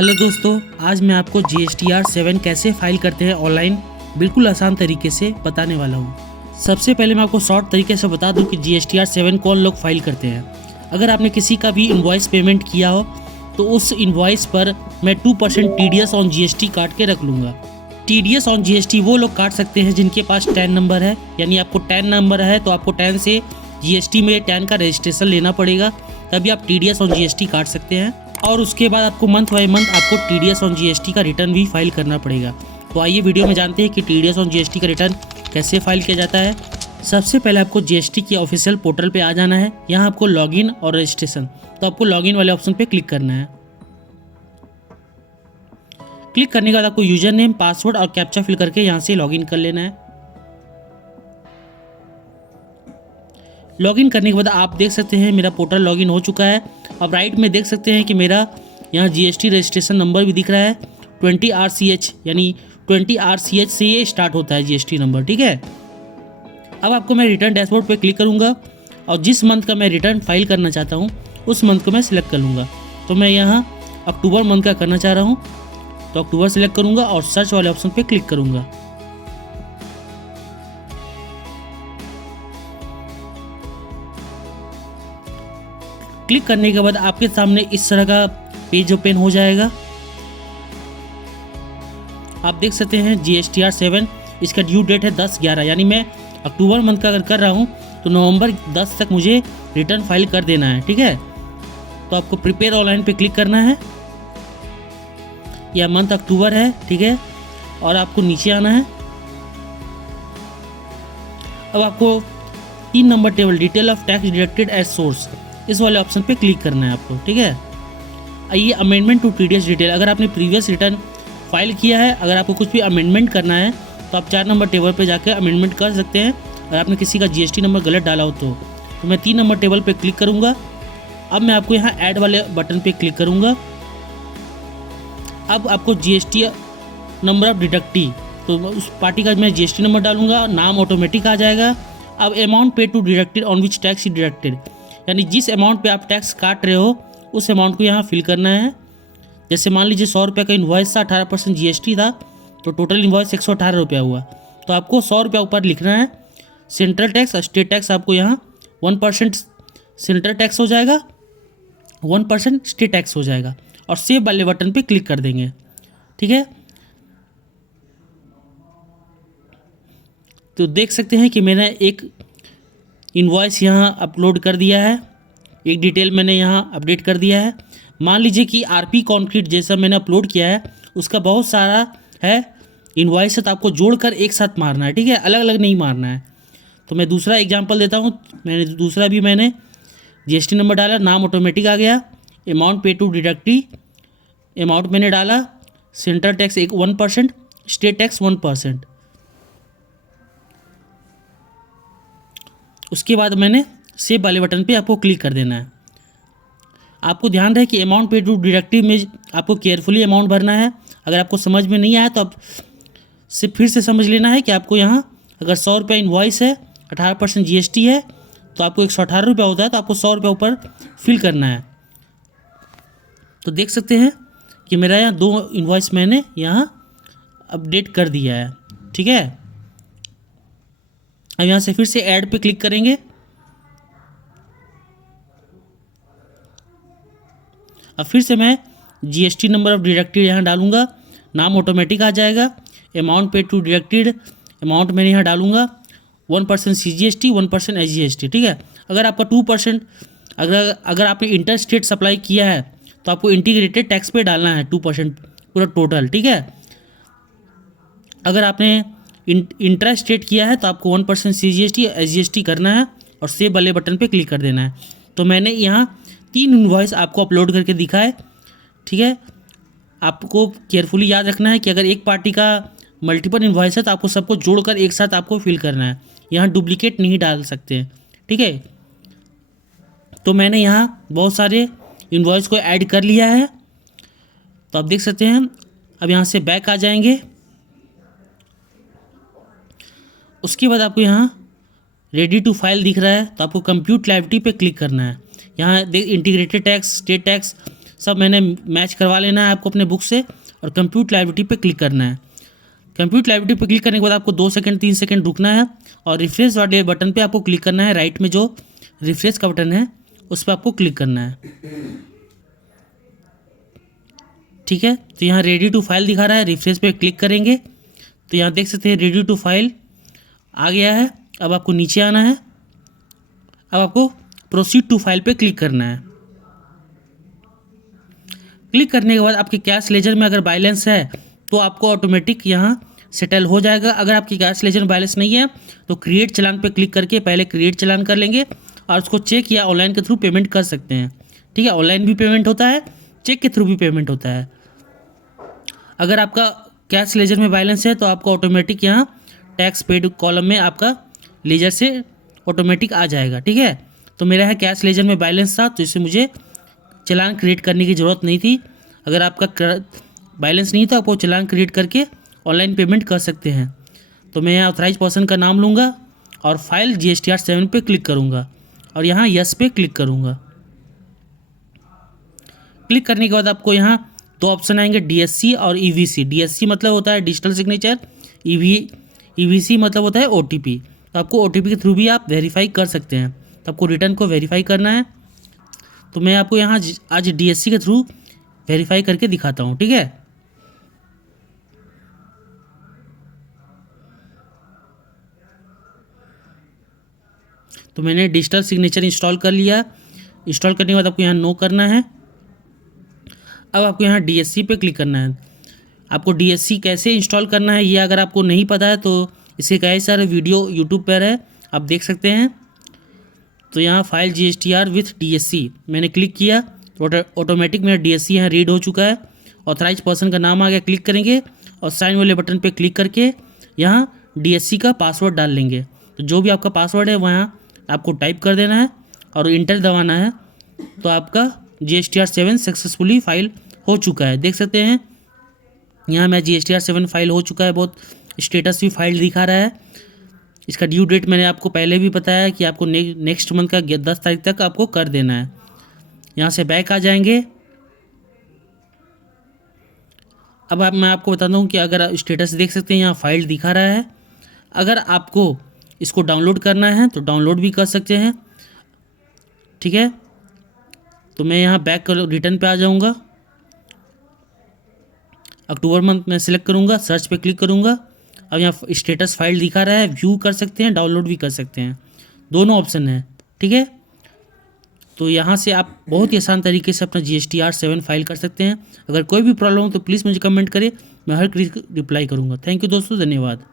Hello दोस्तों, आज मैं आपको GSTR 7 कैसे फाइल करते हैं ऑनलाइन बिल्कुल आसान तरीके से बताने वाला हूँ। सबसे पहले मैं आपको शॉर्ट तरीके से बता दूँ कि GSTR 7 कौन लोग फाइल करते हैं। अगर आपने किसी का भी इनवॉइस पेमेंट किया हो तो उस इनवॉइस पर मैं 2% TDS ऑन GST काट के रख लूँगा। TDS ऑन GST वो लोग काट सकते हैं जिनके पास टैन नंबर है, यानी आपको टैन नंबर है तो आपको टैन से GST में टैन का रजिस्ट्रेशन लेना पड़ेगा, तभी आप TDS ऑन GST काट सकते हैं। और उसके बाद आपको मंथ बाय मंथ आपको TDS ऑन GST का रिटर्न भी फाइल करना पड़ेगा। तो आइए वीडियो में जानते हैं कि TDS ऑन GST का रिटर्न कैसे फाइल किया जाता है। सबसे पहले आपको GST के ऑफिशियल पोर्टल पे आ जाना है। यहाँ आपको लॉगिन और रजिस्ट्रेशन, तो आपको लॉगिन वाले ऑप्शन पे क्लिक करना है। क्लिक करने के बाद आपको यूजर नेम, पासवर्ड और कैप्चा फिल करके यहाँ से लॉगिन कर लेना है। लॉगिन करने के बाद आप देख सकते हैं मेरा पोर्टल लॉगिन हो चुका है। अब राइट में देख सकते हैं कि मेरा यहाँ GST रजिस्ट्रेशन नंबर भी दिख रहा है 20RCH, यानी 20RCH से ये स्टार्ट होता है GST नंबर, ठीक है। अब आपको मैं रिटर्न डैशबोर्ड पे क्लिक करूँगा और जिस मंथ का मैं रिटर्न फाइल करना चाहता हूँ उस मंथ को मैं सिलेक्ट कर लूँगा। तो मैं यहाँ अक्टूबर मंथ का करना चाह रहा हूँ, तो अक्टूबर सिलेक्ट करूँगा और सर्च वाले ऑप्शन पर क्लिक करूँगा। क्लिक करने के बाद आपके सामने इस तरह का पेज ओपन हो जाएगा। आप देख सकते हैं GSTR 7, इसका ड्यू डेट है 10/11, यानी मैं अक्टूबर मंथ का अगर कर रहा हूँ तो नवंबर 10 तक मुझे रिटर्न फाइल कर देना है, ठीक है। तो आपको प्रिपेयर ऑनलाइन पे क्लिक करना है। यह मंथ अक्टूबर है, ठीक है, और आपको नीचे आना है। अब आपको 3 number table detail of tax deducted as source, इस वाले ऑप्शन पे क्लिक करना है आपको, ठीक है। ये अमेंडमेंट टू TDS डिटेल, अगर आपने प्रीवियस रिटर्न फाइल किया है, अगर आपको कुछ भी अमेंडमेंट करना है तो आप 4 नंबर टेबल पे जाकर अमेंडमेंट कर सकते हैं। अगर आपने किसी का GST नंबर गलत डाला हो तो मैं 3 नंबर टेबल पे क्लिक करूँगा। अब मैं आपको यहाँ ऐड वाले बटन पे क्लिक करूँगा। अब आपको GST नंबर ऑफ डिडक्टी, तो उस पार्टी का मैं GST नंबर डालूंगा, नाम ऑटोमेटिक आ जाएगा। अब amount pay to deducted on which tax is deducted, यानी जिस अमाउंट पे आप टैक्स काट रहे हो उस अमाउंट को यहाँ फिल करना है। जैसे मान लीजिए 100 रुपये का इन्वॉइस था, 18% GST था, तो टोटल इन्वॉइस 118 रुपया हुआ। तो आपको 100 रुपया ऊपर लिखना है। सेंट्रल टैक्स, स्टेट टैक्स आपको यहाँ 1% सेंट्रल टैक्स हो जाएगा, 1% स्टेट टैक्स हो जाएगा, और सेव वाले बटन पे क्लिक कर देंगे, ठीक है। तो देख सकते हैं कि मैंने एक इनवॉइस यहाँ अपलोड कर दिया है, एक डिटेल मैंने यहाँ अपडेट कर दिया है। मान लीजिए कि RP कंक्रीट जैसा मैंने अपलोड किया है उसका बहुत सारा है इनवॉइस है, तो आपको जोड़कर एक साथ मारना है, ठीक है, अलग अलग नहीं मारना है। तो मैं दूसरा एग्जांपल देता हूँ। मैंने GST नंबर डाला, नाम ऑटोमेटिक आ गया, amount pay to deductee amount मैंने डाला, सेंट्रल टैक्स 1%, स्टेट टैक्स 1%। उसके बाद मैंने सेव वाले बटन पे आपको क्लिक कर देना है। आपको ध्यान रहे कि अमाउंट पे टू डिडक्टिव में आपको केयरफुली अमाउंट भरना है। अगर आपको समझ में नहीं आया तो आप फिर से समझ लेना है कि आपको यहाँ अगर 100 रुपया इन्वॉइस है, 18% GST है, तो आपको 118 रुपया होता है, तो आपको 100 रुपया ऊपर फिल करना है। तो देख सकते हैं कि मेरा यहाँ 2 इन्वॉइस मैंने यहाँ अपडेट कर दिया है, ठीक है। अब यहाँ से फिर से ऐड पे क्लिक करेंगे। अब फिर से मैं GST नंबर ऑफ डिडक्टेड यहाँ डालूंगा, नाम ऑटोमेटिक आ जाएगा, amount pay to deducted amount मैंने यहाँ डालूंगा, 1% CGST, 1% SGST, ठीक है। अगर आपका 2% अगर आपने इंटर स्टेट सप्लाई किया है तो आपको इंटीग्रेटेड टैक्स पे डालना है 2% पूरा टोटल, ठीक है। अगर आपने इंट्रा स्टेट किया है तो आपको 1% CGST SGST करना है और सेव वाले बटन पे क्लिक कर देना है। तो मैंने यहाँ 3 इनवॉइस आपको अपलोड करके दिखाए, ठीक है। आपको केयरफुली याद रखना है कि अगर एक पार्टी का मल्टीपल इनवॉइस है तो आपको सबको जोड़कर एक साथ आपको फिल करना है, यहाँ डुप्लीकेट नहीं डाल सकते, ठीक है। तो मैंने यहाँ बहुत सारे इनवॉइस को ऐड कर लिया है। तो आप देख सकते हैं। अब यहाँ से बैक आ जाएंगे। उसके बाद आपको यहाँ रेडी टू फाइल दिख रहा है, तो आपको कंप्यूट लाइबिलिटी पे क्लिक करना है। यहाँ देख इंटीग्रेटेड टैक्स, स्टेट टैक्स सब मैंने मैच करवा लेना है आपको अपने बुक से, और कंप्यूट लाइब्रेरी पे क्लिक करना है। कंप्यूट लाइब्रेरी पे क्लिक करने के बाद आपको 2 सेकंड 3 सेकंड रुकना है, और रिफ्रेश वाले बटन पे आपको क्लिक करना है। राइट में जो रिफ्रेश का बटन है उस पर आपको क्लिक करना है। ठीक है, तो यहाँ रेडी टू फाइल दिखा रहा है, रिफ्रेश पे क्लिक करेंगे तो यहाँ देख सकते हैं रेडी टू फाइल आ गया है। अब आपको नीचे आना है, अब आपको प्रोसीड टू फाइल पे क्लिक करना है। क्लिक करने के बाद आपके कैश लेजर में अगर बैलेंस है तो आपको ऑटोमेटिक यहाँ सेटल हो जाएगा। अगर आपकी कैश लेजर में बैलेंस नहीं है तो क्रिएट चालान पे क्लिक करके पहले क्रिएट चालान कर लेंगे, और उसको चेक या ऑनलाइन के थ्रू पेमेंट कर सकते हैं। ठीक है, ऑनलाइन भी पेमेंट होता है, चेक के थ्रू भी पेमेंट होता है। अगर आपका कैश लेजर में बैलेंस है तो आपको ऑटोमेटिक यहाँ टैक्स पेड कॉलम में आपका लेजर से ऑटोमेटिक आ जाएगा। ठीक है, तो मेरा है कैश लेजर में बैलेंस था तो इससे मुझे चालान क्रिएट करने की ज़रूरत नहीं थी। अगर आपका बैलेंस नहीं था आपको चालान क्रिएट करके ऑनलाइन पेमेंट कर सकते हैं। तो मैं यहाँ ऑथराइज पर्सन का नाम लूँगा और फाइल GSTR 7 पे क्लिक करूँगा और यहाँ यस पे क्लिक करूँगा। क्लिक करने के बाद आपको यहाँ 2 ऑप्शन आएंगे, DSC और EVC। DSC मतलब होता है डिजिटल सिग्नेचर, EVC मतलब होता है OTP। तो आपको OTP के थ्रू भी आप वेरीफाई कर सकते हैं। तो आपको रिटर्न को वेरीफाई करना है, तो मैं आपको यहाँ आज DSC के थ्रू वेरीफाई करके दिखाता हूँ। ठीक है, तो मैंने डिजिटल सिग्नेचर इंस्टॉल कर लिया। इंस्टॉल करने के बाद आपको यहाँ नो करना है। अब आपको यहाँ DSC पे क्लिक करना है। आपको DSC कैसे इंस्टॉल करना है ये अगर आपको नहीं पता है तो इसके कई सारे वीडियो यूट्यूब पर है, आप देख सकते हैं। तो यहाँ फाइल GSTR विथ DSC मैंने क्लिक किया तो ऑटोमेटिक मेरा DSC यहाँ रीड हो चुका है। ऑथराइज पर्सन का नाम आ गया, क्लिक करेंगे और साइन वाले बटन पे क्लिक करके यहाँ DSC का पासवर्ड डाल लेंगे। तो जो भी आपका पासवर्ड है वहाँ आपको टाइप कर देना है और इंटर दबाना है। तो आपका GSTR 7 सक्सेसफुली फाइल हो चुका है। देख सकते हैं यहाँ मैं GSTR 7 फाइल हो चुका है, बहुत स्टेटस भी फाइल दिखा रहा है। इसका ड्यू डेट मैंने आपको पहले भी बताया कि आपको नेक्स्ट मंथ का 10 तारीख तक आपको कर देना है। यहाँ से बैक आ जाएंगे। अब मैं आपको बताता हूँ कि अगर स्टेटस देख सकते हैं यहाँ फाइल दिखा रहा है। अगर आपको इसको डाउनलोड करना है तो डाउनलोड भी कर सकते हैं। ठीक है, तो मैं यहाँ बैक रिटर्न पे आ जाऊँगा। अक्टूबर मंथ में सिलेक्ट करूँगा, सर्च पे क्लिक करूँगा। अब यहाँ स्टेटस फाइल दिखा रहा है, व्यू कर सकते हैं, डाउनलोड भी कर सकते हैं, दोनों ऑप्शन है। ठीक है, तो यहाँ से आप बहुत ही आसान तरीके से अपना GSTR 7 फाइल कर सकते हैं। अगर कोई भी प्रॉब्लम हो तो प्लीज़ मुझे कमेंट करें, मैं हर किसी को रिप्लाई करूँगा। थैंक यू दोस्तों, धन्यवाद।